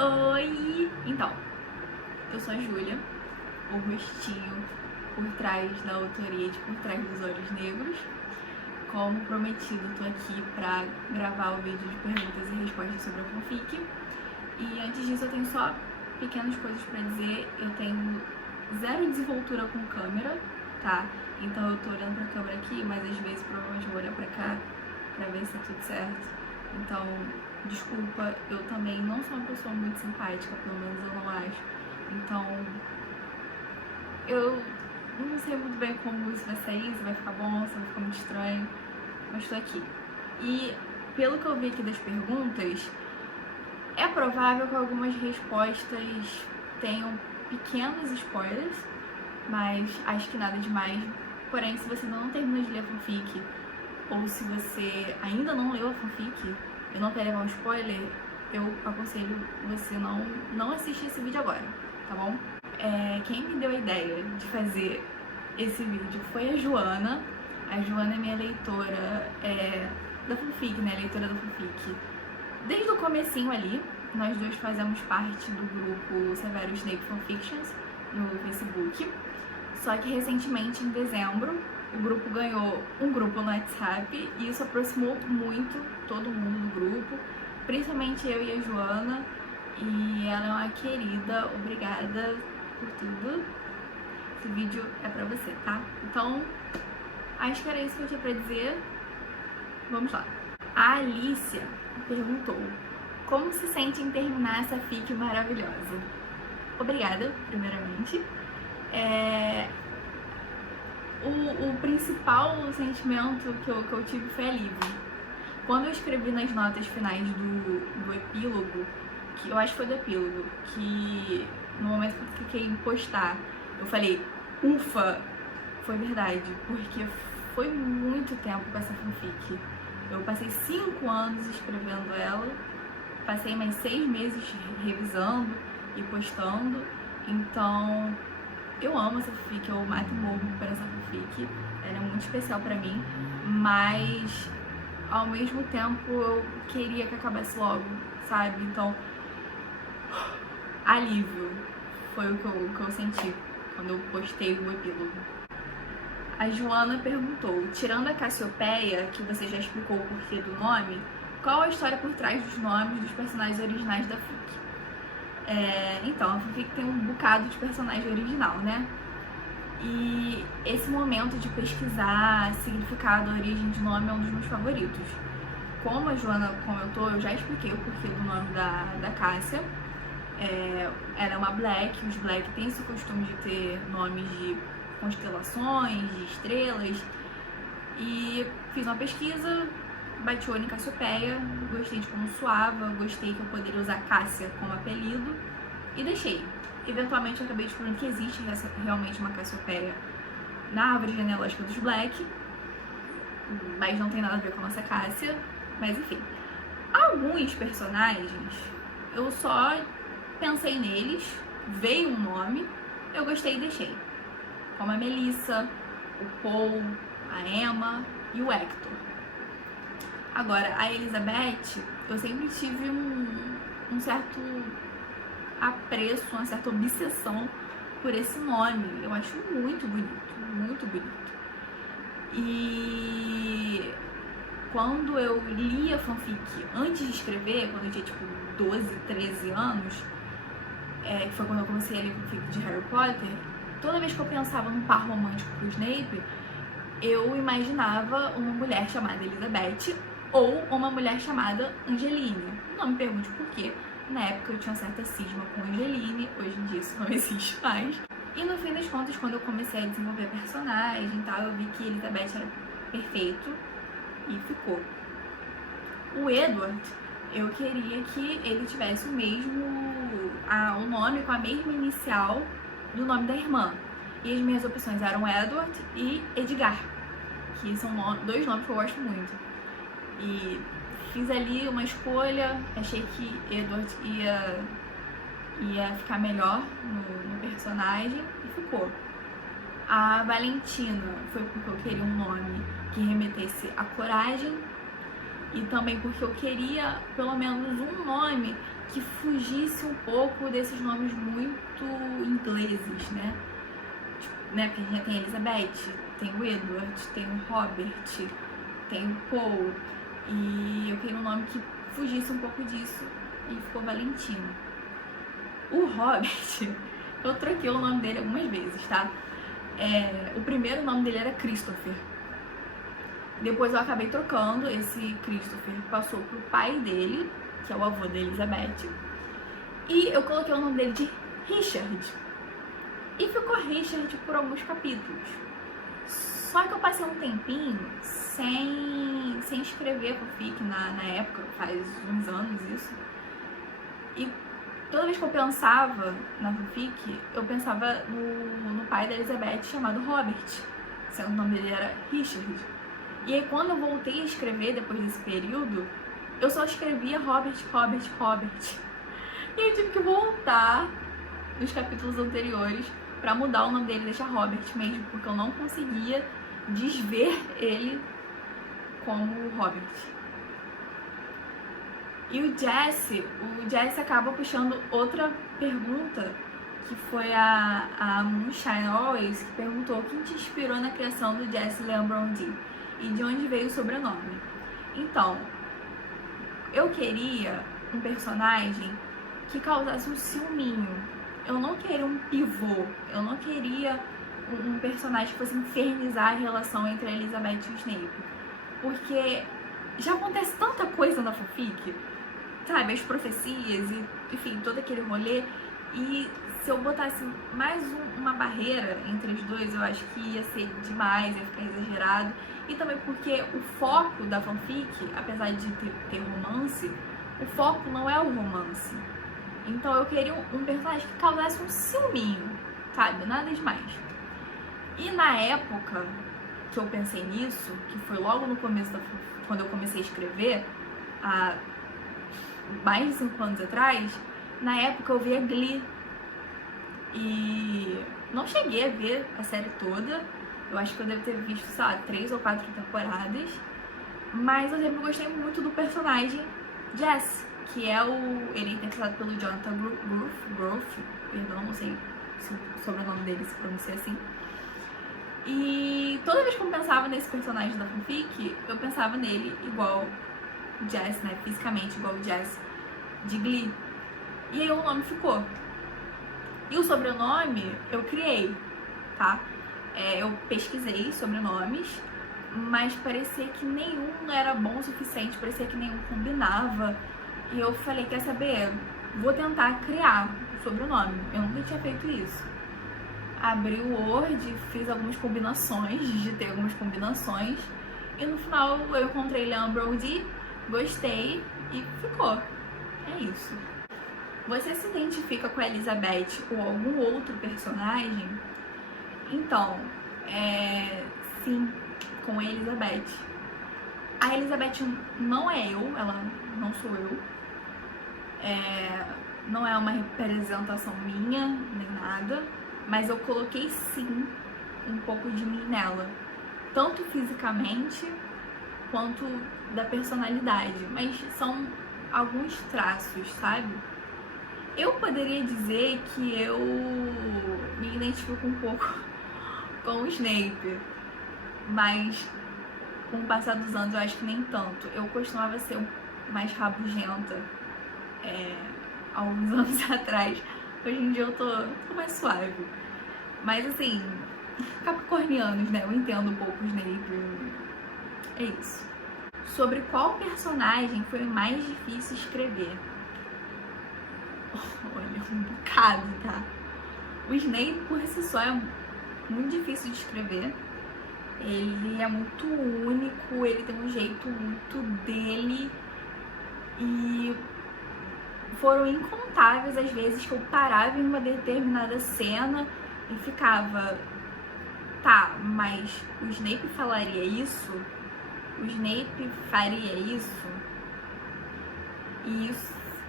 Oi! Então, eu sou a Júlia, o rostinho por trás da autoria de Por Trás dos Olhos Negros. Como prometido, tô aqui pra gravar o vídeo de perguntas e respostas sobre a fanfic. E antes disso eu tenho só pequenas coisas pra dizer. Eu tenho zero desenvoltura com câmera, tá? Então eu tô olhando pra câmera aqui, mas às vezes provavelmente eu vou olhar pra cá pra ver se tá tudo certo. Então, desculpa, eu também não sou uma pessoa muito simpática, pelo menos eu não acho. Então, eu não sei muito bem como isso vai sair, se vai ficar bom, se vai ficar muito estranho, mas tô aqui. E pelo que eu vi aqui das perguntas, é provável que algumas respostas tenham pequenos spoilers, mas acho que nada demais. Porém, se você ainda não terminou de ler a fanfic, ou se você ainda não leu a fanfic, eu não quero levar um spoiler, eu aconselho você não assistir esse vídeo agora, tá bom? Quem me deu a ideia de fazer esse vídeo foi a Joana. A Joana é minha leitora da fanfic, né? Leitora da fanfic. Desde o comecinho ali, nós dois fazemos parte do grupo Severo Snape Fanfictions no Facebook. Só que recentemente, em dezembro, o grupo ganhou um grupo no WhatsApp e isso aproximou muito todo mundo do grupo, principalmente eu e a Joana, e ela é uma querida, obrigada por tudo. Esse vídeo é pra você, tá? Então, acho que era isso que eu tinha pra dizer. Vamos lá. A Alicia perguntou: como se sente em terminar essa fic maravilhosa? Obrigada, primeiramente. O principal sentimento que eu tive foi alívio. Quando eu escrevi nas notas finais do epílogo, que eu acho que foi do epílogo, que no momento que eu cliquei em postar, eu falei, ufa, foi verdade, porque foi muito tempo com essa fanfic. Eu passei 5 anos escrevendo ela, passei mais 6 meses revisando e postando, então eu amo essa fanfic, eu mato morro por essa fanfic, ela é muito especial pra mim, mas ao mesmo tempo eu queria que acabasse logo, sabe? Então, alívio foi o que eu senti quando eu postei o epílogo. A Joana perguntou: tirando a Cassiopeia, que você já explicou o porquê do nome, qual a história por trás dos nomes dos personagens originais da fic? Então, a fanfic tem um bocado de personagem original, né? E esse momento de pesquisar significado, origem de nome é um dos meus favoritos. Como a Joana comentou, eu já expliquei o porquê do nome da Cássia. Ela é uma Black, os Black têm esse costume de ter nomes de constelações, de estrelas. E fiz uma pesquisa, bati o olho em Cassiopeia, gostei de como soava, gostei que eu poderia usar Cássia como apelido e deixei. Eventualmente eu acabei descobrindo que existe realmente uma Cassiopeia na árvore genealógica dos Black, mas não tem nada a ver com a nossa Cássia, mas enfim. Alguns personagens, eu só pensei neles, veio um nome, eu gostei e deixei. Como a Melissa, o Paul, a Emma e o Hector. Agora, a Elizabeth, eu sempre tive um certo apreço, uma certa obsessão por esse nome. Eu acho muito bonito, muito bonito. E quando eu li a fanfic antes de escrever, quando eu tinha tipo 12, 13 anos, que foi quando eu comecei a ler fanfic de Harry Potter, toda vez que eu pensava num par romântico pro Snape, eu imaginava uma mulher chamada Elizabeth ou uma mulher chamada Angeline. Não me pergunte por quê. Na época eu tinha certa cisma com Angeline, hoje em dia isso não existe mais. E no fim das contas, quando eu comecei a desenvolver personagem e tal, eu vi que Elizabeth era perfeito e ficou. O Edward, eu queria que ele tivesse o nome com a mesma inicial do nome da irmã. E as minhas opções eram Edward e Edgar, que são dois nomes que eu gosto muito. E fiz ali uma escolha, achei que Edward ia ficar melhor no personagem e ficou. A Valentina foi porque eu queria um nome que remetesse à coragem e também porque eu queria pelo menos um nome que fugisse um pouco desses nomes muito ingleses, né? Né? Porque a gente tem a Elizabeth, tem o Edward, tem o Robert, tem o Paul, e eu queria um nome que fugisse um pouco disso e ficou Valentina. O Robert, eu troquei o nome dele algumas vezes, tá? O primeiro nome dele era Christopher. Depois eu acabei trocando, esse Christopher passou pro pai dele, que é o avô da Elizabeth, e eu coloquei o nome dele de Richard. E ficou Richard por alguns capítulos. Só que eu passei um tempinho sem escrever fanfic na época, faz uns anos isso. E toda vez que eu pensava na fanfic, eu pensava no pai da Elizabeth chamado Robert, sendo o nome dele era Richard. E aí quando eu voltei a escrever depois desse período, eu só escrevia Robert. E eu tive que voltar nos capítulos anteriores pra mudar o nome dele e deixar Robert mesmo, porque eu não conseguia desver ele como Robert. E o Jesse acaba puxando outra pergunta, que foi a Moonshine Always, que perguntou quem te inspirou na criação do Jesse Leon Brody e de onde veio o sobrenome. Então, eu queria um personagem que causasse um ciúminho. Eu não queria um pivô, eu não queria um personagem que fosse infernizar a relação entre a Elizabeth e o Snape. Porque já acontece tanta coisa na fanfic, sabe? As profecias e, enfim, todo aquele rolê. E se eu botasse mais uma barreira entre os dois, eu acho que ia ser demais, ia ficar exagerado. E também porque o foco da fanfic, apesar de ter romance, o foco não é o romance. Então eu queria um personagem que causasse um ciúminho, sabe? Nada demais. E na época que eu pensei nisso, que foi logo no começo quando eu comecei a escrever, há mais de 5 anos atrás, na época eu via Glee. E não cheguei a ver a série toda, eu acho que eu devo ter visto, sei lá, 3 ou 4 temporadas, mas eu sempre gostei muito do personagem Jess, que ele é interpretado pelo Jonathan Groff, perdão, não sei se o sobrenome dele se pronuncia assim. E toda vez que eu pensava nesse personagem da fanfic, eu pensava nele igual Jess, né, fisicamente igual Jess de Glee. E aí o nome ficou. E o sobrenome eu criei, tá? Eu pesquisei sobrenomes, mas parecia que nenhum era bom o suficiente, parecia que nenhum combinava. E eu falei, quer saber? Vou tentar criar o sobrenome. Eu nunca tinha feito isso. Abri o Word, fiz algumas combinações, digitei algumas combinações. E no final eu encontrei Leon Brody, gostei e ficou. É isso. Você se identifica com a Elizabeth ou algum outro personagem? Então, sim, com a Elizabeth. A Elizabeth não é eu, ela não sou eu. Não é uma representação minha, nem nada. Mas eu coloquei sim um pouco de mim nela. Tanto fisicamente quanto da personalidade. Mas são alguns traços, sabe? Eu poderia dizer que eu me identifico um pouco com o Snape, mas com o passar dos anos eu acho que nem tanto. Eu costumava ser mais rabugenta há uns anos atrás. Hoje em dia eu tô mais suave. Mas assim, capricornianos, né? Eu entendo um pouco o Snape. É isso. Sobre qual personagem foi mais difícil escrever? Olha, um bocado, tá? O Snape por si só é muito difícil de escrever. Ele é muito único, ele tem um jeito muito dele. E foram incontáveis as vezes que eu parava em uma determinada cena e ficava, tá, mas o Snape falaria isso? O Snape faria isso? E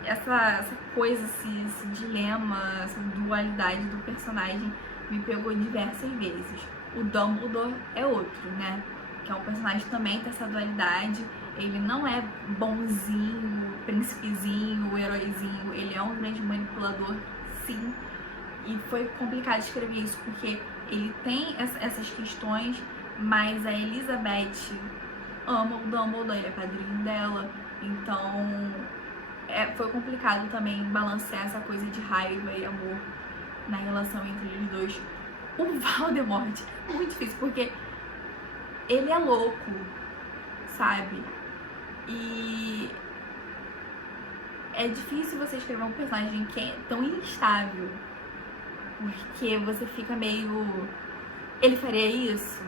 essa coisa, esse dilema, essa dualidade do personagem me pegou diversas vezes. O Dumbledore é outro, né? Que é um personagem que também tem essa dualidade. Ele não é bonzinho, príncipezinho, o heróizinho, ele é um grande manipulador, sim. E foi complicado escrever isso, porque ele tem essas questões, mas a Elizabeth ama o Dumbledore, ele é padrinho dela, então foi complicado também balancear essa coisa de raiva e amor na relação entre eles dois. O Voldemort é muito difícil, porque ele é louco, sabe? E é difícil você escrever um personagem que é tão instável, porque você fica meio... Ele faria isso?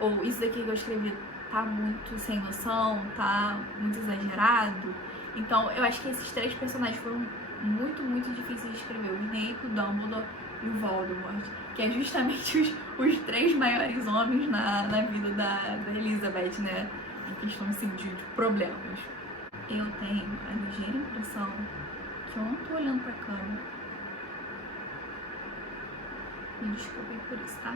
Ou isso daqui que eu escrevi tá muito sem noção, tá muito exagerado? Então eu acho que esses 3 personagens foram muito, muito difíceis de escrever. O Snape, o Dumbledore e o Voldemort, que é justamente os 3 maiores homens na vida da Elizabeth, né? Em questão assim, de problemas. Eu tenho a ligeira impressão que eu não tô olhando pra câmera. Me desculpem por isso, tá?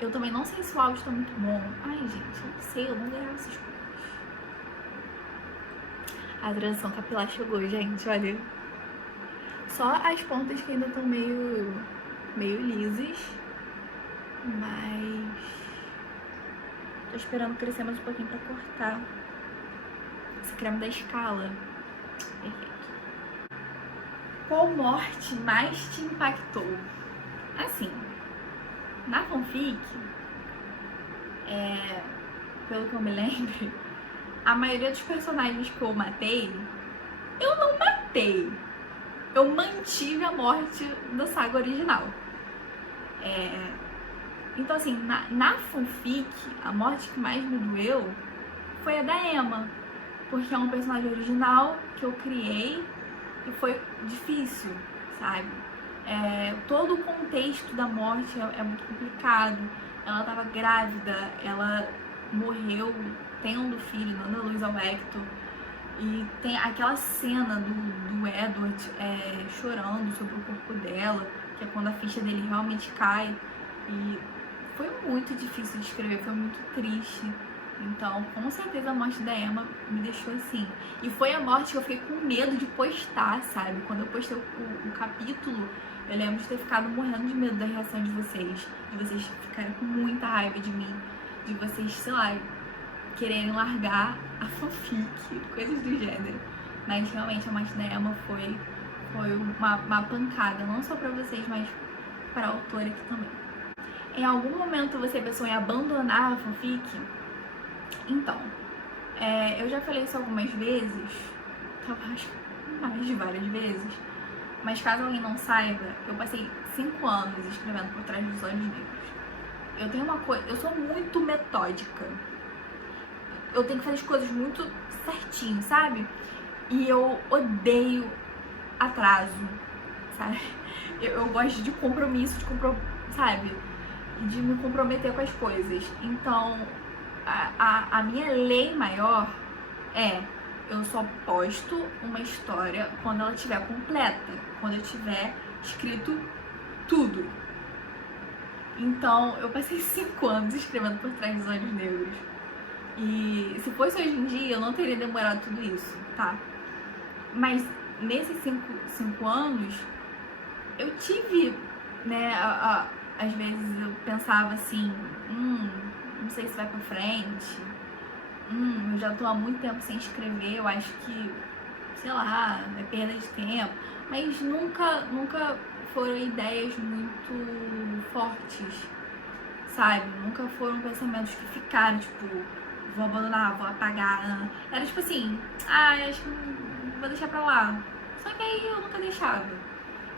Eu também não sei se o áudio tá muito bom. Ai, gente, eu não sei, eu não gravo essas coisas. A transição capilar chegou, gente, olha. Só as pontas que ainda estão meio lisas. Mas tô esperando crescer mais um pouquinho pra cortar. Esse creme da Escala. Perfeito. Qual morte mais te impactou? Assim, na fanfic, pelo que eu me lembro, a maioria dos personagens que eu matei, eu não matei. Eu mantive a morte da saga original. Então assim, na fanfic, a morte que mais me doeu foi a da Emma, porque é um personagem original que eu criei e foi difícil, sabe? Todo o contexto da morte é muito complicado. Ela estava grávida, ela morreu tendo filho, dando a luz ao Hector. E tem aquela cena do Edward chorando sobre o corpo dela, que é quando a ficha dele realmente cai. E foi muito difícil de escrever, foi muito triste. Então, com certeza a morte da Emma me deixou assim. E foi a morte que eu fiquei com medo de postar, sabe? Quando eu postei o capítulo, eu lembro de ter ficado morrendo de medo da reação de vocês ficarem com muita raiva de mim, de vocês, sei lá, quererem largar a fanfic, coisas do gênero. Mas realmente a morte da Emma foi uma pancada, não só pra vocês, mas pra autora aqui também. Em algum momento você pensou em abandonar a fanfic? Então, eu já falei isso algumas vezes, talvez mais de várias vezes, mas caso alguém não saiba, eu passei 5 anos escrevendo Por Trás dos Olhos Negros. Eu tenho uma coisa, eu sou muito metódica. Eu tenho que fazer as coisas muito certinho, sabe? E eu odeio atraso, sabe? Eu gosto de compromisso, sabe? De me comprometer com as coisas. Então, a minha lei maior eu só posto uma história quando ela estiver completa, quando eu tiver escrito tudo. Então, eu passei 5 anos escrevendo Por Trás dos Olhos Negros. E se fosse hoje em dia, eu não teria demorado tudo isso, tá? Mas nesses 5 anos, eu tive, né, às vezes eu pensava assim, não sei se vai pra frente, eu já tô há muito tempo sem escrever, eu acho que, sei lá, é perda de tempo. Mas nunca foram ideias muito fortes, sabe? Nunca foram pensamentos que ficaram, tipo, vou abandonar, vou apagar. Era tipo assim, acho que vou deixar pra lá. Só que aí eu nunca deixava.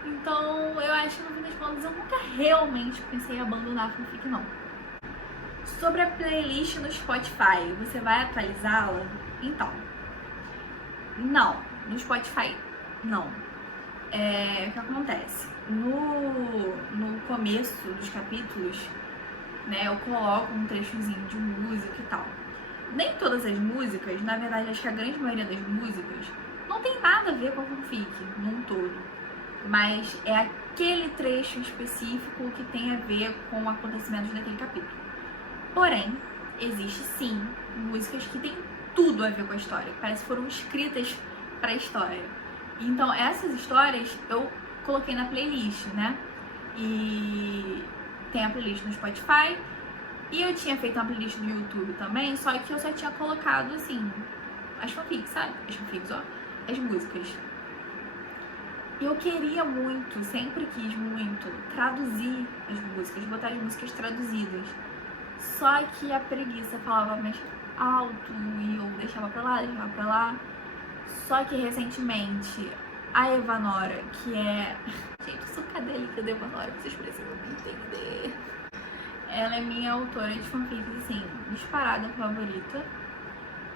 Então eu acho que no fim das contas eu nunca realmente pensei em abandonar a fanfic, não. Sobre a playlist no Spotify, você vai atualizá-la? Então, não, no Spotify não. O que acontece? No começo dos capítulos, né, eu coloco um trechozinho de música e tal. Nem todas as músicas, na verdade acho que a grande maioria das músicas não tem nada a ver com a fanfic num todo, mas é aquele trecho específico que tem a ver com acontecimentos daquele capítulo. Porém, existe sim músicas que tem tudo a ver com a história, que parece que foram escritas pra história. Então essas histórias eu coloquei na playlist, né? E tem a playlist no Spotify. E eu tinha feito uma playlist no YouTube também, só que eu só tinha colocado, assim, as fanfics, sabe? As fanfics, ó, as músicas. Eu queria muito, sempre quis muito, traduzir as músicas, botar as músicas traduzidas. Só que a preguiça falava mais alto e eu deixava pra lá. Só que recentemente, a Evanora, que é... Gente, eu sou cadelinha da Evanora, vocês precisam me entender. Ela é minha autora de fanfics, assim, disparada favorita.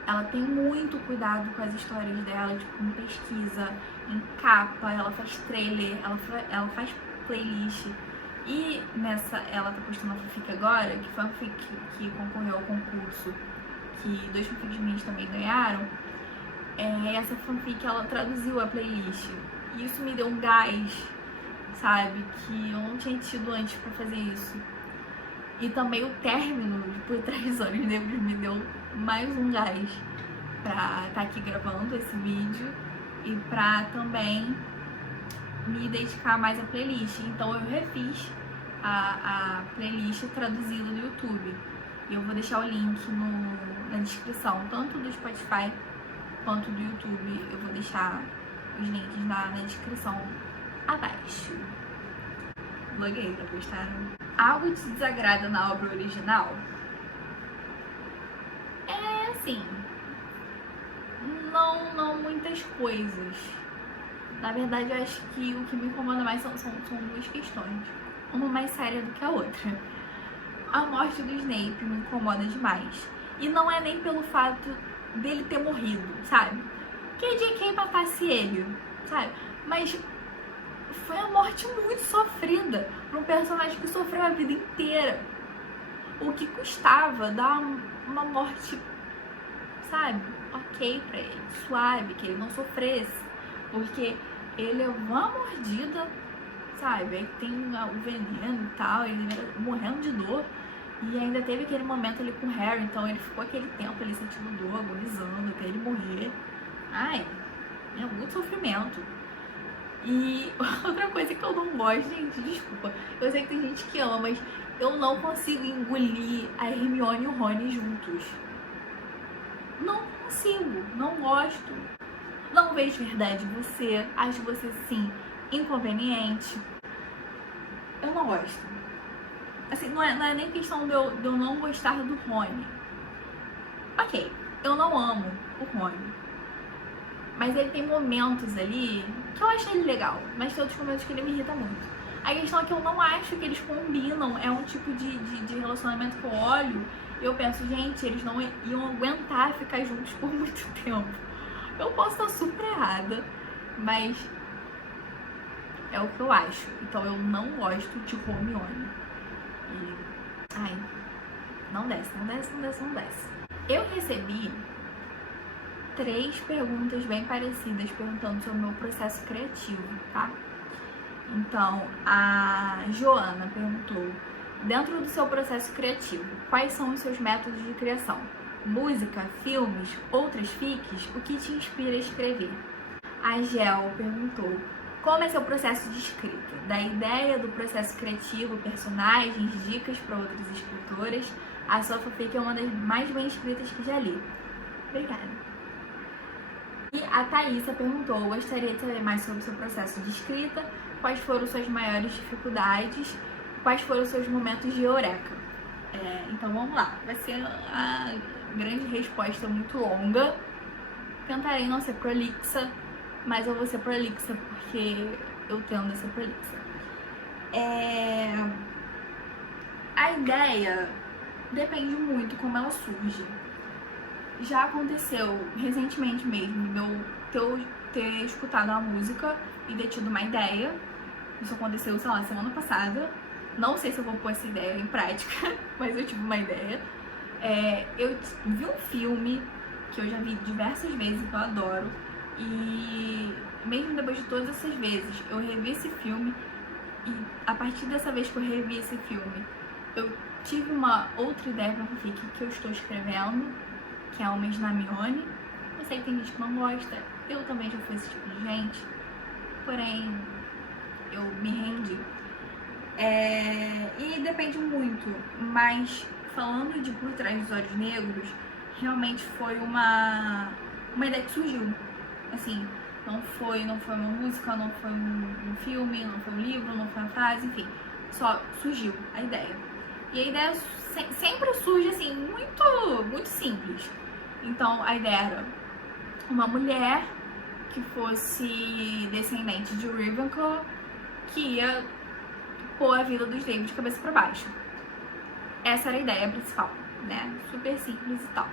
Ela tem muito cuidado com as histórias dela, tipo, em pesquisa, em capa, ela faz trailer, ela faz playlist. E nessa, ela tá postando uma fanfic agora, que foi uma fanfic que concorreu ao concurso, que 2 fanfics minhas também ganharam. Essa fanfic, ela traduziu a playlist. E isso me deu um gás, sabe, que eu não tinha tido antes pra fazer isso. E também o término de Por Trás dos Olhos Negros me deu mais um gás pra estar aqui gravando esse vídeo e pra também me dedicar mais à playlist. Então eu refiz a playlist traduzida no YouTube. E eu vou deixar o link na descrição, tanto do Spotify quanto do YouTube. Eu vou deixar os links na descrição abaixo. Blogueira, gostaram? Algo te desagrada na obra original? É assim, não muitas coisas. Na verdade, eu acho que o que me incomoda mais são 2 questões. Uma mais séria do que a outra. A morte do Snape me incomoda demais. E não é nem pelo fato dele ter morrido, sabe? Que a J.K. matasse ele, sabe? Mas foi a morte muito sofrida para um personagem que sofreu a vida inteira. O que custava dar uma morte, sabe, ok pra ele, suave, que ele não sofresse. Porque ele levou uma mordida, sabe, aí tem o veneno e tal, ele morrendo de dor. E ainda teve aquele momento ali com o Harry, então ele ficou aquele tempo ali sentindo dor, agonizando, até ele morrer. Ai, é muito sofrimento. E outra coisa que eu não gosto, gente, desculpa, eu sei que tem gente que ama, mas eu não consigo engolir a Hermione e o Rony juntos. Não consigo, não gosto. Não vejo verdade em você, acho você, sim, inconveniente. Eu não gosto. Assim, não é nem questão de eu não gostar do Rony. Ok, eu não amo o Rony. Mas ele tem momentos ali que eu acho ele legal, mas tem outros momentos que ele me irrita muito. A questão é que eu não acho que eles combinam, é um tipo de relacionamento que eu olho e eu penso, gente, eles não iam aguentar ficar juntos por muito tempo. Eu posso estar super errada, mas é o que eu acho. Então eu não gosto de Hermione. E, ai, não desce. Eu recebi 3 perguntas bem parecidas perguntando sobre o meu processo criativo, tá? Então, a Joana perguntou: dentro do seu processo criativo, quais são os seus métodos de criação? Música, filmes, outras fics? O que te inspira a escrever? A Gel perguntou: como é seu processo de escrita? Da ideia do processo criativo, personagens, dicas para outras escritoras. A sua fanfic é uma das mais bem escritas que já li. Obrigada. E a Thaísa perguntou: gostaria de saber mais sobre o seu processo de escrita, quais foram suas maiores dificuldades, quais foram os seus momentos de eureka. Então vamos lá, vai ser a grande resposta muito longa. Tentarei não ser prolixa, mas eu vou ser prolixa porque eu tendo a ser prolixa. A ideia depende muito como ela surge. Já aconteceu recentemente mesmo de eu ter escutado a música e ter tido uma ideia. Isso aconteceu, sei lá, semana passada. Não sei se eu vou pôr essa ideia em prática, mas eu tive uma ideia. Eu vi um filme que eu já vi diversas vezes, que eu adoro. E mesmo depois de todas essas vezes, eu revi esse filme. E a partir dessa vez que eu revi esse filme, eu tive uma outra ideia pra fanfic que eu estou escrevendo, que é Homens na Hermione. Eu sei que tem gente que não gosta, Eu também já fui esse tipo de gente, porém eu me rendi. E depende muito, mas falando de Por Trás dos Olhos Negros, realmente foi uma ideia que surgiu. Assim, não foi uma música, não foi um filme, não foi um livro, não foi uma frase, enfim, só surgiu a ideia. E a ideia sempre surge assim, muito simples. Então a ideia era uma mulher que fosse descendente de Ravenclaw, que ia pôr a vida dos David de cabeça para baixo. Essa era a ideia principal, né? Super simples e tal.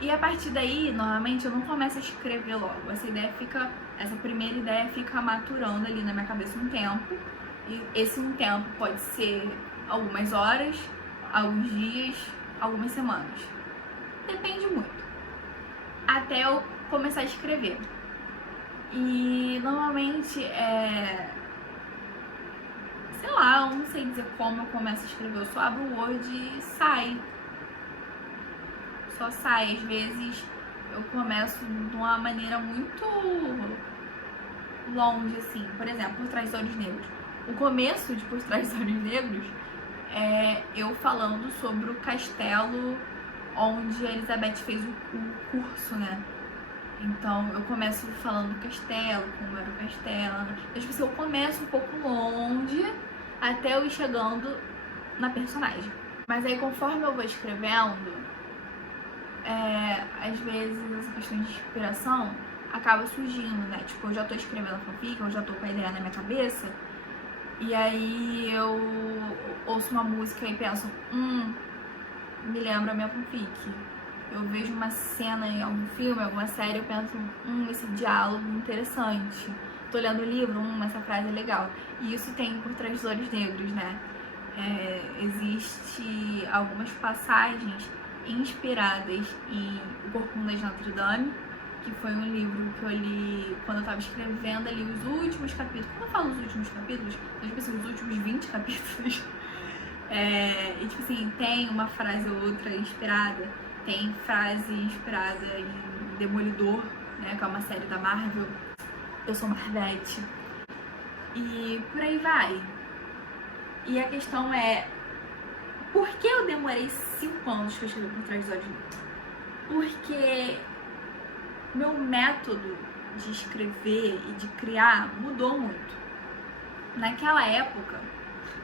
E a partir daí, normalmente, eu não começo a escrever logo. Essa primeira ideia fica maturando ali na minha cabeça um tempo. E esse um tempo pode ser algumas horas, alguns dias, algumas semanas. Depende muito. Até eu começar a escrever. E normalmente sei lá, eu não sei dizer como eu começo a escrever. Eu só abro o Word e sai. Só sai. Às vezes eu começo de uma maneira muito longe, assim. Por exemplo, Por Trás dos Olhos Negros. O começo de Por Trás dos Olhos Negros é eu falando sobre o castelo onde a Elizabeth fez o curso, né? Então eu começo falando do castelo, como era o castelo. Eu começo um pouco longe até eu ir chegando na personagem. Mas aí conforme eu vou escrevendo, às vezes essa questão de inspiração acaba surgindo, né? Tipo, eu já tô escrevendo a fanfic, eu já tô com a ideia na minha cabeça, e aí eu ouço uma música e penso, me lembra a minha fanfic. Eu vejo uma cena em algum filme, alguma série, eu penso, esse diálogo interessante. Tô lendo o livro, essa frase é legal. E isso tem Por Trás dos Olhos Negros, né? Existe algumas passagens inspiradas em O Corcunda de Notre Dame, que foi um livro que eu li quando eu tava escrevendo ali os últimos capítulos. Quando eu falo os últimos capítulos, eu tipo assim, os últimos 20 capítulos. E tipo assim, tem uma frase ou outra inspirada. Tem frase inspirada em Demolidor, né, que é uma série da Marvel. Eu sou Marvete. E por aí vai. E a questão é, por que eu demorei 5 anos para escrever Por Trás dos Olhos Negros? Porque meu método de escrever e de criar mudou muito. Naquela época,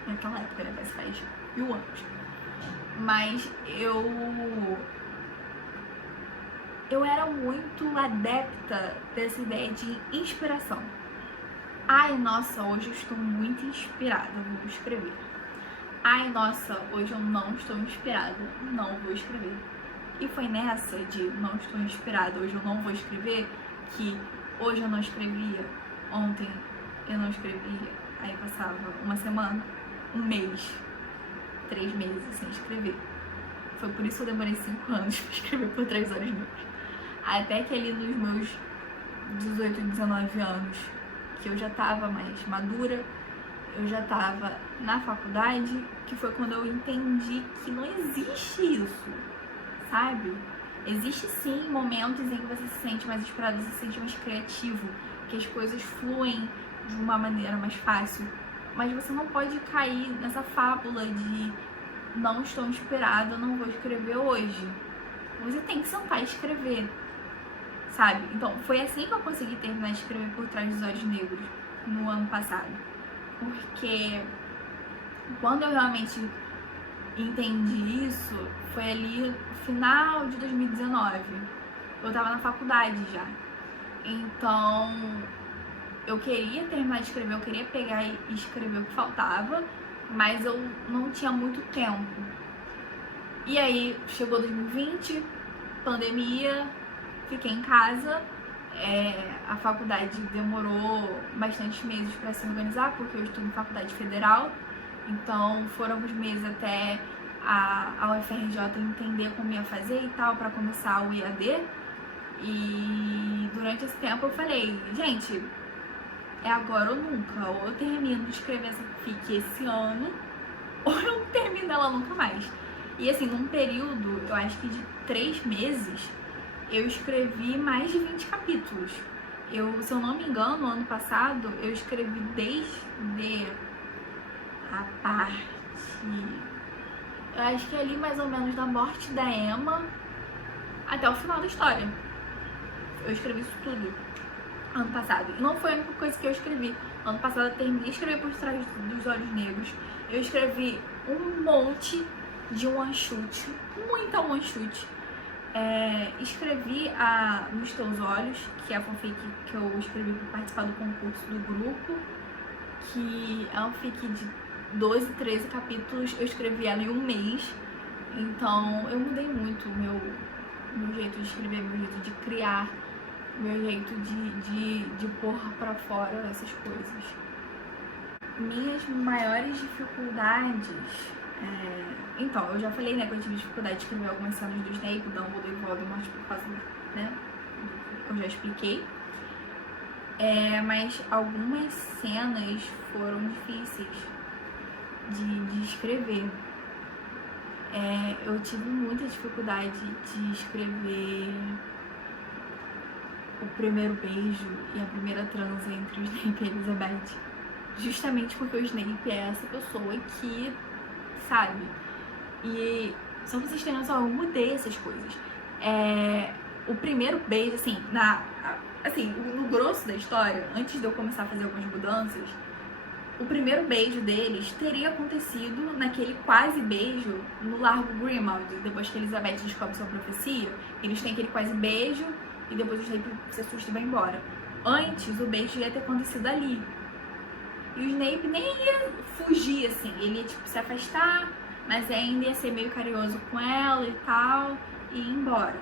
né, faz 1000 anos, mas eu era muito adepta dessa ideia de inspiração. Ai, nossa, hoje eu estou muito inspirada, vou escrever. Ai, nossa, hoje eu não estou inspirada, não vou escrever. E foi nessa de não estou inspirada, hoje eu não vou escrever, que hoje eu não escrevia, ontem eu não escrevia, aí passava uma semana, um mês, 3 meses sem escrever. Foi por isso que eu demorei 5 anos para escrever Por Trás dos Olhos Negros. Até que ali nos meus 18, 19 anos, que eu já tava mais madura, eu já tava na faculdade, que foi quando eu entendi que não existe isso, sabe? Existe sim momentos em que você se sente mais inspirado, você se sente mais criativo, que as coisas fluem de uma maneira mais fácil, mas você não pode cair nessa fábula de não estou inspirada, não vou escrever hoje. Você tem que sentar e escrever, sabe? Então, foi assim que eu consegui terminar de escrever Por Trás dos Olhos Negros no ano passado. Porque quando eu realmente entendi isso, foi ali no final de 2019. Eu tava na faculdade já. Então, eu queria terminar de escrever, eu queria pegar e escrever o que faltava, mas eu não tinha muito tempo. E aí, chegou 2020, pandemia, fiquei em casa. A faculdade demorou bastantes meses para se organizar, porque eu estudo em faculdade federal, então foram alguns meses até a UFRJ entender como ia fazer e tal, para começar o IAD. E durante esse tempo eu falei, gente, é agora ou nunca, ou eu termino de escrever essa fic esse ano, ou eu não termino ela nunca mais. E assim, num período, eu acho que de 3 meses, eu escrevi mais de 20 capítulos. Se eu não me engano, ano passado, eu escrevi desde a parte... Eu acho que ali mais ou menos da morte da Emma até o final da história. Eu escrevi isso tudo ano passado. E não foi a única coisa que eu escrevi. Ano passado eu terminei de escrever Por Trás dos Olhos Negros. Eu escrevi um monte de one-shoot, muita one-shoot. Escrevi a Nos Teus Olhos, que é a fanfic que eu escrevi para participar do concurso do grupo, que é uma fanfic de 12, 13 capítulos. Eu escrevi ela em um mês. Então eu mudei muito o meu jeito de escrever, meu jeito de criar, meu jeito de pôr pra fora essas coisas. Minhas maiores dificuldades... Então, eu já falei, né, que eu tive dificuldade de escrever algumas cenas do Snape, Dumbledore e Voldemort por causa, né, eu já expliquei. Mas algumas cenas foram difíceis de escrever. Eu tive muita dificuldade de escrever o primeiro beijo e a primeira transa entre o Snape e a Elizabeth, justamente porque o Snape é essa pessoa que, sabe, e só pra vocês terem noção, eu mudei essas coisas. O primeiro beijo, assim, no grosso da história, antes de eu começar a fazer algumas mudanças, o primeiro beijo deles teria acontecido naquele quase beijo no Largo Grimmauld. Depois que Elizabeth descobre sua profecia, eles têm aquele quase beijo e depois o Snape se assusta e vai embora. Antes, o beijo ia ter acontecido ali. E o Snape nem ia fugir, assim, ele ia tipo se afastar, mas ainda ia ser meio carinhoso com ela e tal, e ir embora.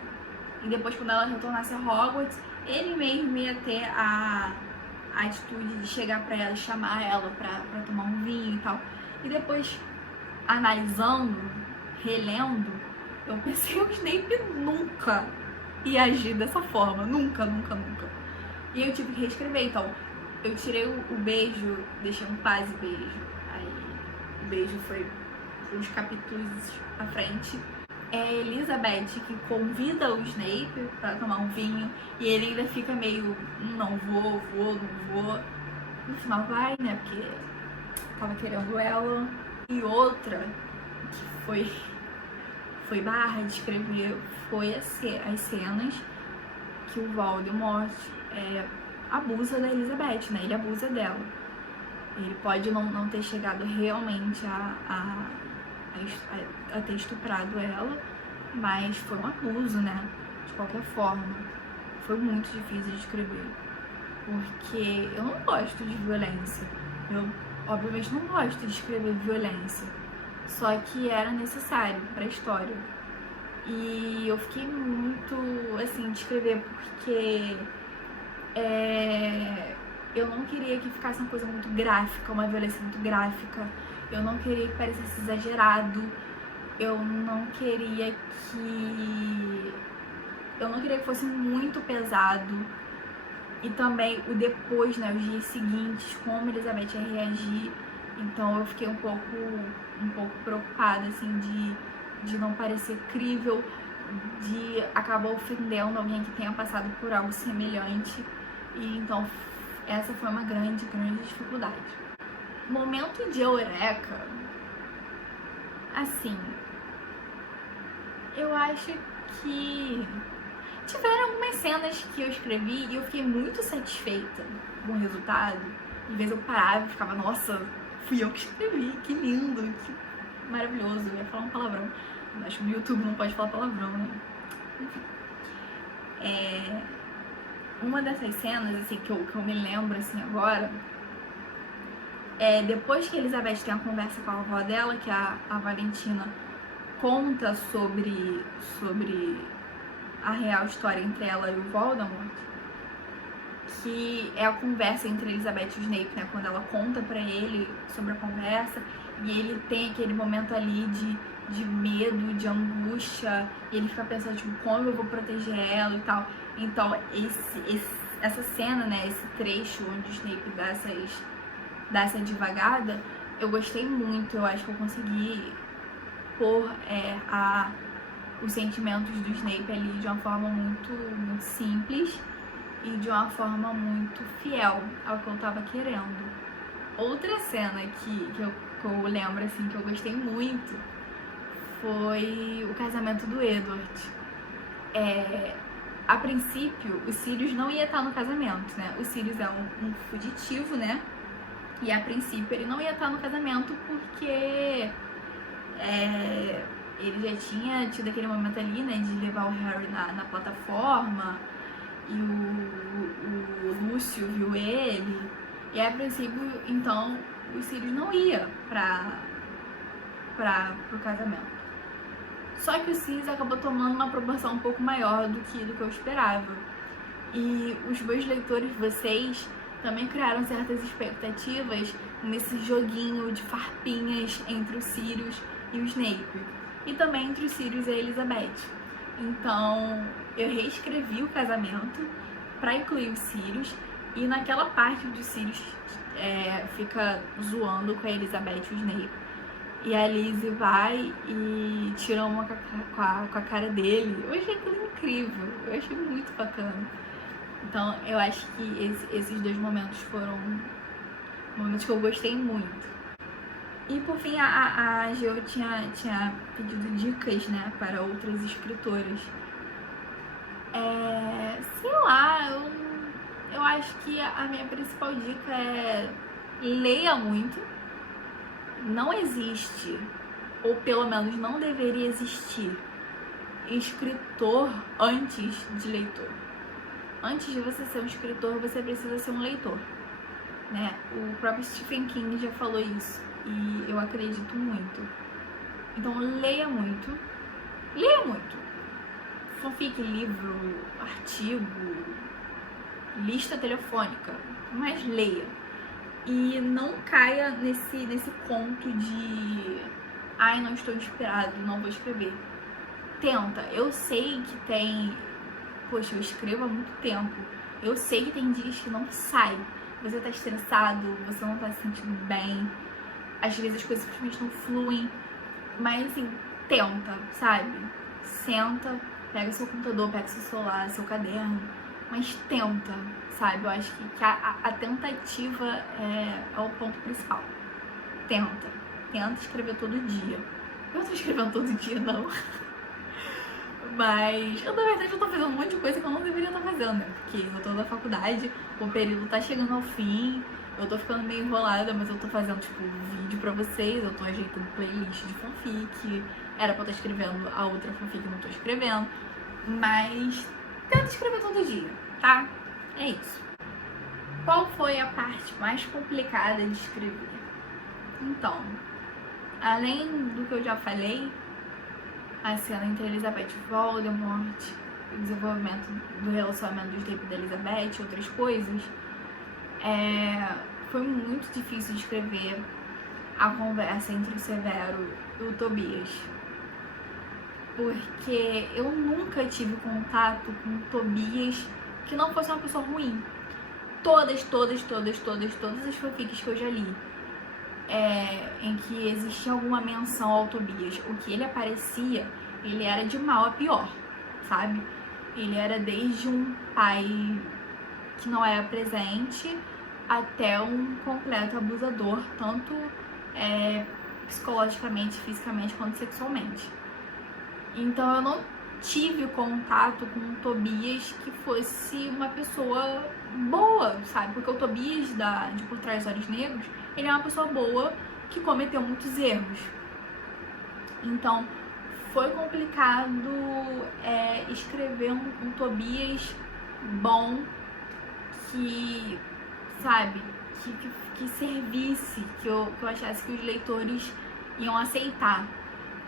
E depois, quando ela retornasse a Hogwarts, ele mesmo ia ter a atitude de chegar pra ela e chamar ela pra tomar um vinho e tal. E depois, analisando, relendo, eu pensei, o Snape nunca ia agir dessa forma. Nunca, nunca, nunca. E eu tive que reescrever, então eu tirei o beijo, deixei um quase beijo. Aí o beijo foi uns capítulos à frente. É a Elizabeth que convida o Snape pra tomar um vinho e ele ainda fica meio, não vou. No final vai, né, porque tava querendo ela. E outra que foi barra de escrever foi as cenas que o Voldemort abusa da Elizabeth, né, ele abusa dela. Ele pode não ter chegado realmente a ter estuprado ela, mas foi um abuso, né? De qualquer forma. Foi muito difícil de escrever, porque eu não gosto de violência. Eu, obviamente, não gosto de escrever violência, só que era necessário pra história. E eu fiquei muito, assim, de escrever, porque eu não queria que ficasse uma coisa muito gráfica, uma violência muito gráfica. Eu não queria que parecesse exagerado. Eu não queria que fosse muito pesado. E também o depois, né, os dias seguintes, como Elizabeth ia reagir. Então eu fiquei um pouco preocupada, assim, de não parecer crível, de acabar ofendendo alguém que tenha passado por algo semelhante. E então essa foi uma grande dificuldade. Momento de eureka, assim, eu acho que tiveram algumas cenas que eu escrevi e eu fiquei muito satisfeita com o resultado. Às vezes eu parava e ficava, nossa, fui eu que escrevi, que lindo, que maravilhoso. Eu ia falar um palavrão, acho que no YouTube não pode falar palavrão, né? Enfim. Uma dessas cenas, assim, que eu me lembro, assim, agora, depois que a Elizabeth tem a conversa com a avó dela, que a Valentina conta sobre a real história entre ela e o Voldemort, que é a conversa entre Elizabeth e o Snape, né? Quando ela conta pra ele sobre a conversa e ele tem aquele momento ali de medo, de angústia, e ele fica pensando, tipo, como eu vou proteger ela e tal. Então, essa cena, né? Esse trecho onde o Snape dá essa devagada, eu gostei muito. Eu acho que eu consegui pôr os sentimentos do Snape ali de uma forma muito, muito simples e de uma forma muito fiel ao que eu tava querendo. Outra cena que eu lembro, assim, que eu gostei muito foi o casamento do Edward. A princípio, o Sirius não ia estar no casamento, né? O Sirius é um fugitivo, né? E a princípio ele não ia estar no casamento porque ele já tinha tido aquele momento ali, né, de levar o Harry na plataforma, e o Lúcio viu ele, e a princípio, então, o Sirius não ia pro casamento. Só que o Sirius acabou tomando uma proporção um pouco maior do que eu esperava. E os meus leitores, vocês, também criaram certas expectativas nesse joguinho de farpinhas entre o Sirius e o Snape. E também entre o Sirius e a Elizabeth. Então, eu reescrevi o casamento para incluir o Sirius. E naquela parte onde o Sirius fica zoando com a Elizabeth e o Snape, e a Lizzie vai e tira uma com a cara dele. Eu achei aquilo incrível, eu achei muito bacana. Então, eu acho que esses dois momentos foram momentos que eu gostei muito. E por fim, a Geo tinha pedido dicas, né, para outras escritoras. Sei lá, eu acho que a minha principal dica é: leia muito. Não existe, ou pelo menos não deveria existir, escritor antes de leitor. Antes de você ser um escritor, você precisa ser um leitor, né? O próprio Stephen King já falou isso, e eu acredito muito. Então, leia muito. Leia muito. Fanfic, livro, artigo, lista telefônica, mas leia. E não caia nesse conto de ai, não estou inspirado, não vou escrever. Tenta. Eu sei que tem... Poxa, eu escrevo há muito tempo. Eu sei que tem dias que não sai. Você tá estressado, você não tá se sentindo bem. Às vezes as coisas simplesmente não fluem. Mas assim, tenta, sabe? Senta, pega seu computador, pega seu celular, seu caderno. Mas tenta, sabe? Eu acho que a tentativa é o ponto principal. Tenta escrever todo dia. Eu não tô escrevendo todo dia, não. Mas, na verdade, eu tô fazendo um monte de coisa que eu não deveria estar fazendo, né? Porque eu tô na faculdade, o período tá chegando ao fim, eu tô ficando meio enrolada, mas eu tô fazendo, tipo, vídeo pra vocês, eu tô ajeitando playlist de fanfic, era pra eu estar escrevendo a outra fanfic que eu não tô escrevendo, mas tenta escrever todo dia, tá? É isso. Qual foi a parte mais complicada de escrever? Então, além do que eu já falei, a cena entre Elizabeth e Voldemort, o desenvolvimento do relacionamento do Snape e da Elizabeth, outras coisas, foi muito difícil de escrever a conversa entre o Severo e o Tobias, porque eu nunca tive contato com o Tobias que não fosse uma pessoa ruim. Todas as fanfics que eu já li, em que existia alguma menção ao Tobias, o que ele aparecia, ele era de mal a pior, sabe? Ele era desde um pai que não era presente até um completo abusador, tanto psicologicamente, fisicamente, quanto sexualmente. Então eu não tive contato com o Tobias que fosse uma pessoa boa, sabe? Porque o Tobias de Por Trás dos Olhos Negros, ele é uma pessoa boa que cometeu muitos erros. Então, foi complicado escrever um Tobias bom que, sabe, que servisse, que eu achasse que os leitores iam aceitar.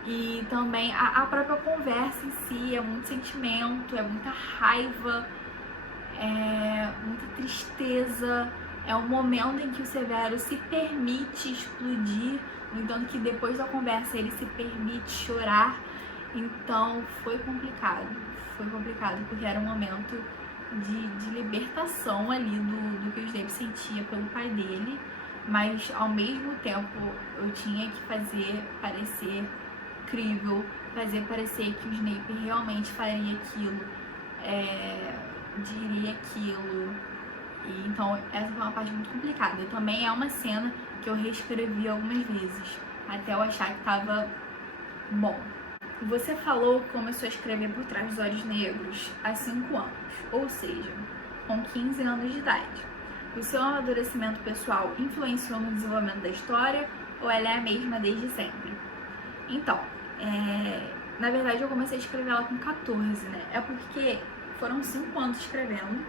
E também a própria conversa em si é muito sentimento, é muita raiva, é muita tristeza. É um momento em que o Severo se permite explodir, no entanto que depois da conversa ele se permite chorar. Então foi complicado porque era um momento de libertação ali do que o Snape sentia pelo pai dele, mas ao mesmo tempo eu tinha que fazer parecer incrível, fazer parecer que o Snape realmente faria aquilo, diria aquilo. E, então essa foi uma parte muito complicada. Também é uma cena que eu reescrevi algumas vezes, até eu achar que tava bom. Você falou que começou a escrever Por Trás dos Olhos Negros há 5 anos, ou seja, com 15 anos de idade. O seu amadurecimento pessoal influenciou no desenvolvimento da história ou ela é a mesma desde sempre? Então, na verdade eu comecei a escrever ela com 14, né? É porque foram 5 anos escrevendo,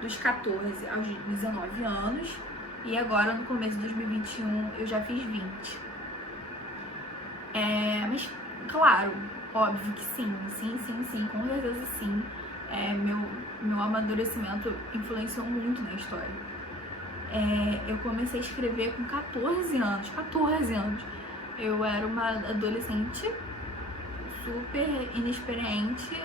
dos 14 aos 19 anos, e agora no começo de 2021 eu já fiz 20. Mas, claro, óbvio que sim, com certeza sim. Meu amadurecimento influenciou muito na história. Eu comecei a escrever com 14 anos. Eu era uma adolescente super inexperiente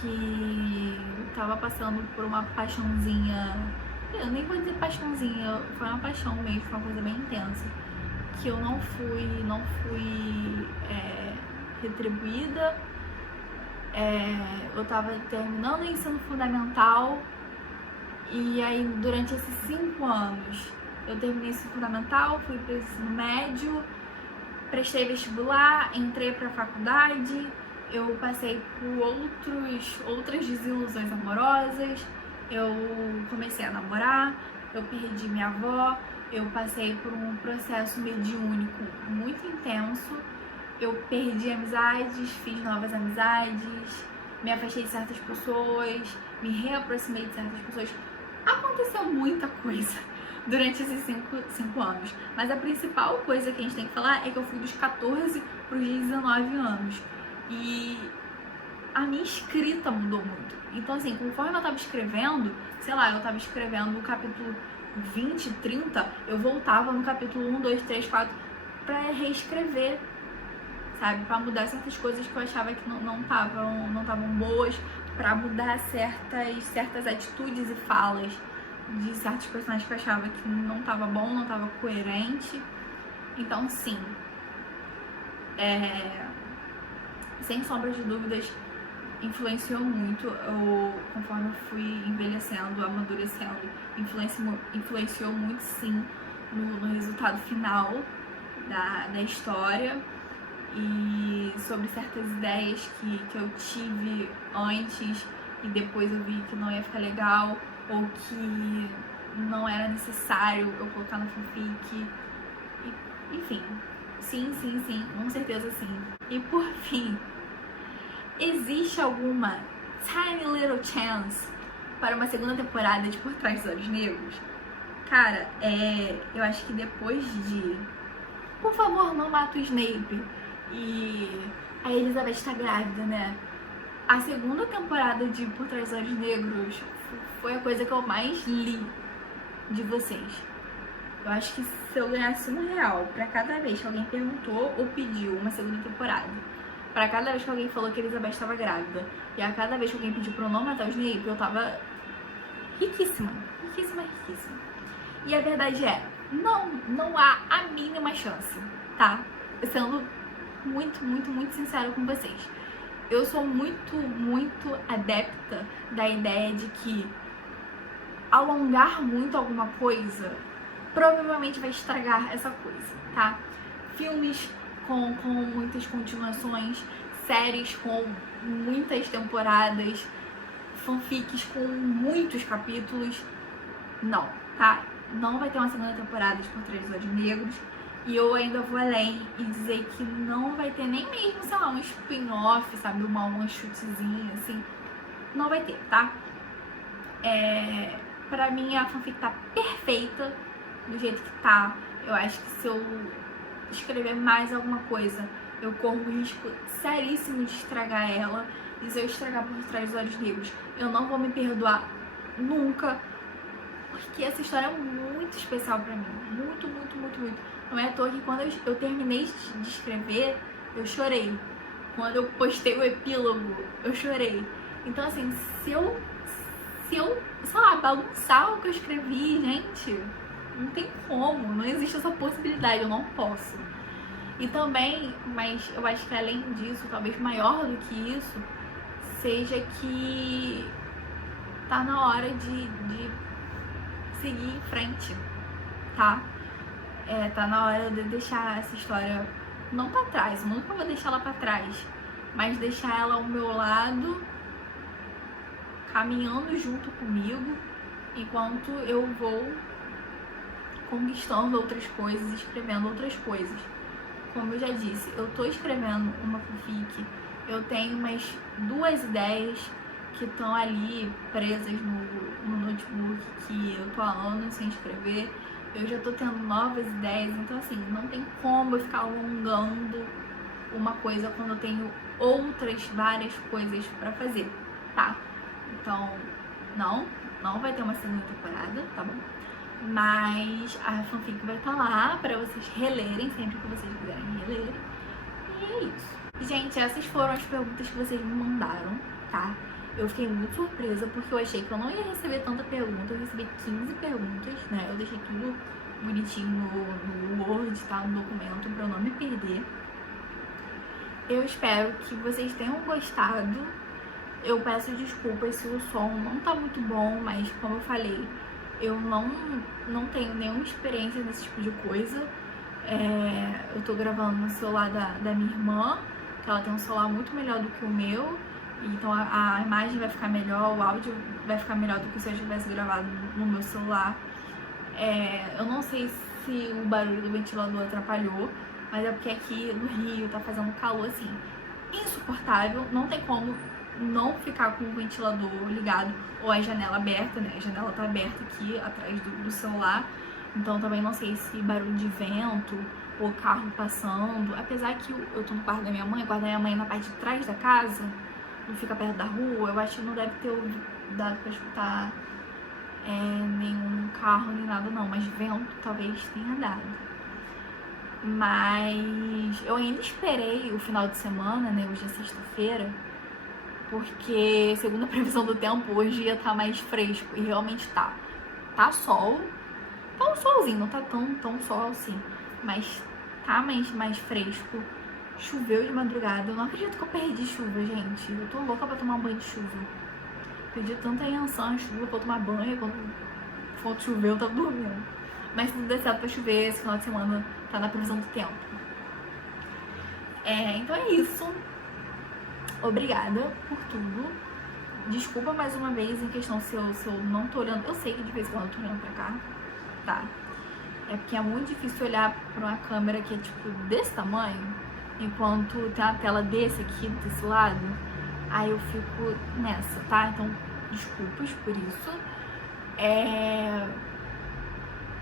que tava passando por uma paixãozinha. Eu nem vou dizer paixãozinha, foi uma paixão mesmo, foi uma coisa bem intensa. Que eu não fui retribuída. Eu tava terminando o ensino fundamental. E aí, durante esses 5 anos, eu terminei o ensino fundamental, fui para o ensino médio, prestei vestibular, entrei para a faculdade, eu passei por outras desilusões amorosas, eu comecei a namorar, eu perdi minha avó, eu passei por um processo mediúnico muito intenso, eu perdi amizades, fiz novas amizades, me afastei de certas pessoas, me reaproximei de certas pessoas. Aconteceu muita coisa durante esses 5 anos, mas a principal coisa que a gente tem que falar é que eu fui dos 14 para os 19 anos e a minha escrita mudou muito. Então assim, conforme eu tava escrevendo, sei lá, eu tava escrevendo o capítulo 20, 30, eu voltava no capítulo 1, 2, 3, 4 para reescrever, sabe? Para mudar certas coisas que eu achava que não estavam boas, para mudar certas atitudes e falas de certos personagens que eu achava que não estava bom, não estava coerente. Então, sim, sem sombra de dúvidas, influenciou muito. Conforme eu fui envelhecendo, amadurecendo, influenciou muito, sim, no resultado final da história. E sobre certas ideias que eu tive antes e depois eu vi que não ia ficar legal ou que não era necessário eu colocar no fanfic. Enfim, sim, com certeza sim. E por fim, existe alguma tiny little chance para uma segunda temporada de Por Trás dos Olhos Negros? Cara, eu acho que depois de Por favor, não mata o Snape e a Elizabeth tá grávida, né? A segunda temporada de Por Trás dos Olhos Negros foi a coisa que eu mais li de vocês. Eu acho que se eu ganhasse R$1 pra cada vez que alguém perguntou ou pediu uma segunda temporada, pra cada vez que alguém falou que a Elizabeth estava grávida, e a cada vez que alguém pediu pra eu não matar o Snape, eu tava riquíssima. E a verdade é, não há a mínima chance, tá? Sendo muito sincero com vocês. Eu sou muito adepta da ideia de que alongar muito alguma coisa provavelmente vai estragar essa coisa, tá? Filmes com muitas continuações, séries com muitas temporadas, fanfics com muitos capítulos, não, tá? Não vai ter uma segunda temporada de Por Trás dos Olhos Negros. E eu ainda vou além e dizer que não vai ter nem mesmo, sei lá, um spin-off, sabe? Uma chutezinha, assim. Não vai ter, tá? Pra mim, a fanfic tá perfeita do jeito que tá. Eu acho que se eu escrever mais alguma coisa, eu corro o risco seríssimo de estragar ela. E se eu estragar Por Trás dos Olhos Negros, eu não vou me perdoar nunca. Porque essa história é muito especial pra mim. Muito. Não é à toa que quando eu terminei de escrever, eu chorei. Quando eu postei o epílogo, eu chorei. Então, assim, se eu sei lá, bagunçar o que eu escrevi, gente, não tem como. Não existe essa possibilidade, eu não posso. E também, mas eu acho que além disso, talvez maior do que isso, seja que tá na hora de seguir em frente, tá? Tá na hora de deixar essa história não pra trás, eu nunca vou deixar ela pra trás, mas deixar ela ao meu lado, caminhando junto comigo, enquanto eu vou conquistando outras coisas, escrevendo outras coisas. Como eu já disse, eu tô escrevendo uma fanfic, eu tenho umas 2 ideias que estão ali presas no notebook, que eu tô há anos sem escrever. Eu já tô tendo novas ideias, então assim, não tem como eu ficar alongando uma coisa quando eu tenho várias coisas pra fazer, tá? Então, não vai ter uma segunda temporada, tá bom? Mas a fanfic vai estar lá pra vocês relerem sempre que vocês quiserem reler. E é isso. Gente, essas foram as perguntas que vocês me mandaram, tá? Eu fiquei muito surpresa porque eu achei que eu não ia receber tanta pergunta. Eu recebi 15 perguntas, né? Eu deixei tudo bonitinho no Word, tá? No documento, pra eu não me perder. Eu espero que vocês tenham gostado. Eu peço desculpas se o som não tá muito bom, mas como eu falei, eu não tenho nenhuma experiência nesse tipo de coisa. Eu tô gravando no celular da minha irmã, que ela tem um celular muito melhor do que o meu. Então a imagem vai ficar melhor, o áudio vai ficar melhor do que se eu tivesse gravado no meu celular. Eu não sei se o barulho do ventilador atrapalhou, mas é porque aqui no Rio tá fazendo calor assim, insuportável. Não tem como não ficar com o ventilador ligado ou a janela aberta, né? A janela tá aberta aqui atrás do celular. Então também não sei se barulho de vento ou carro passando. Apesar que eu tô no quarto da minha mãe, o quarto da minha mãe é na parte de trás da casa, não fica perto da rua, eu acho que não deve ter dado pra escutar nenhum carro nem nada não, mas vento talvez tenha dado. Mas eu ainda esperei o final de semana, né, hoje é sexta-feira, porque segundo a previsão do tempo, hoje ia estar mais fresco, e realmente tá. Tá sol, tá um solzinho, não tá tão sol assim, mas tá mais fresco. Choveu de madrugada, eu não acredito que eu perdi chuva, gente. Eu tô louca pra tomar um banho de chuva. Perdi tanta Yansan, chuva pra eu tomar banho, quando for chover eu tava dormindo. Mas se tudo der certo pra chover, esse final de semana tá na previsão do tempo. Então é isso. Obrigada por tudo. Desculpa mais uma vez em questão se eu não tô olhando. Eu sei que de vez em quando eu tô olhando pra cá, tá? É porque é muito difícil olhar pra uma câmera que é tipo desse tamanho, enquanto tem uma tela desse lado. Aí eu fico nessa, tá? Então, desculpas por isso.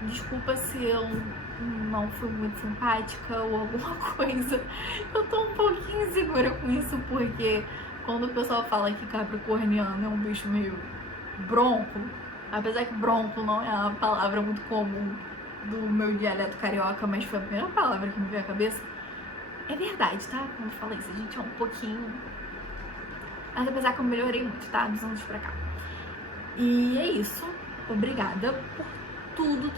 Desculpa se eu não fui muito simpática ou alguma coisa. Eu tô um pouquinho insegura com isso, porque quando o pessoal fala que capricorniano é um bicho meio bronco, apesar que bronco não é uma palavra muito comum do meu dialeto carioca, mas foi a primeira palavra que me veio à cabeça. É verdade, tá? Quando eu falo isso, a gente é um pouquinho... Mas apesar que eu melhorei muito, tá? Dos anos pra cá. E é isso. Obrigada por tudo.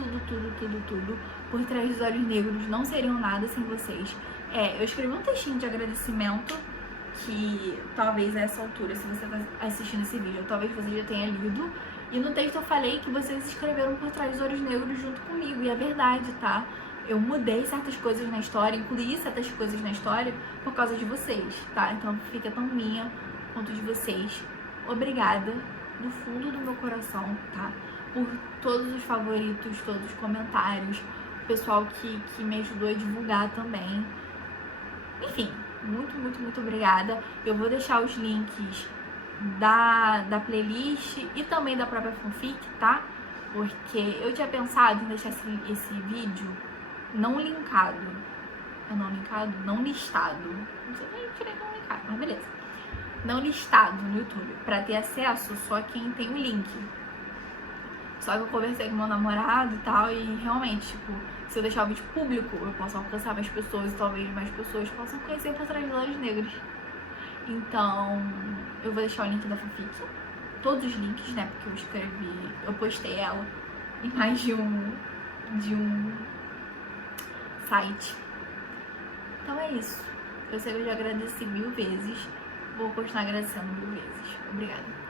Por trás dos olhos negros não seriam nada sem vocês. Eu escrevi um textinho de agradecimento que talvez a essa altura, se você tá assistindo esse vídeo, talvez você já tenha lido. E no texto eu falei que vocês escreveram por trás dos olhos negros junto comigo. E é verdade, tá? Eu mudei certas coisas na história, incluí certas coisas na história por causa de vocês, tá? Então fica tão minha quanto de vocês. Obrigada do fundo do meu coração, tá? Por todos os favoritos, todos os comentários, o pessoal que me ajudou a divulgar também. Enfim, muito obrigada. Eu vou deixar os links da playlist e também da própria fanfic, tá? Porque eu tinha pensado em deixar esse vídeo não linkado. Não listado. Não sei nem tirei não linkado, mas beleza. Não listado no YouTube, pra ter acesso só quem tem o link. Só que eu conversei com meu namorado e tal, e realmente, tipo, se eu deixar o vídeo público, eu posso alcançar mais pessoas e talvez mais pessoas possam conhecer por trás dos olhos negros. Então, eu vou deixar o link da fanfic, todos os links, né, porque eu postei ela em mais de um site. Então é isso. Eu sei que eu já agradeci 1000 vezes. Vou continuar agradecendo 1000 vezes. Obrigada.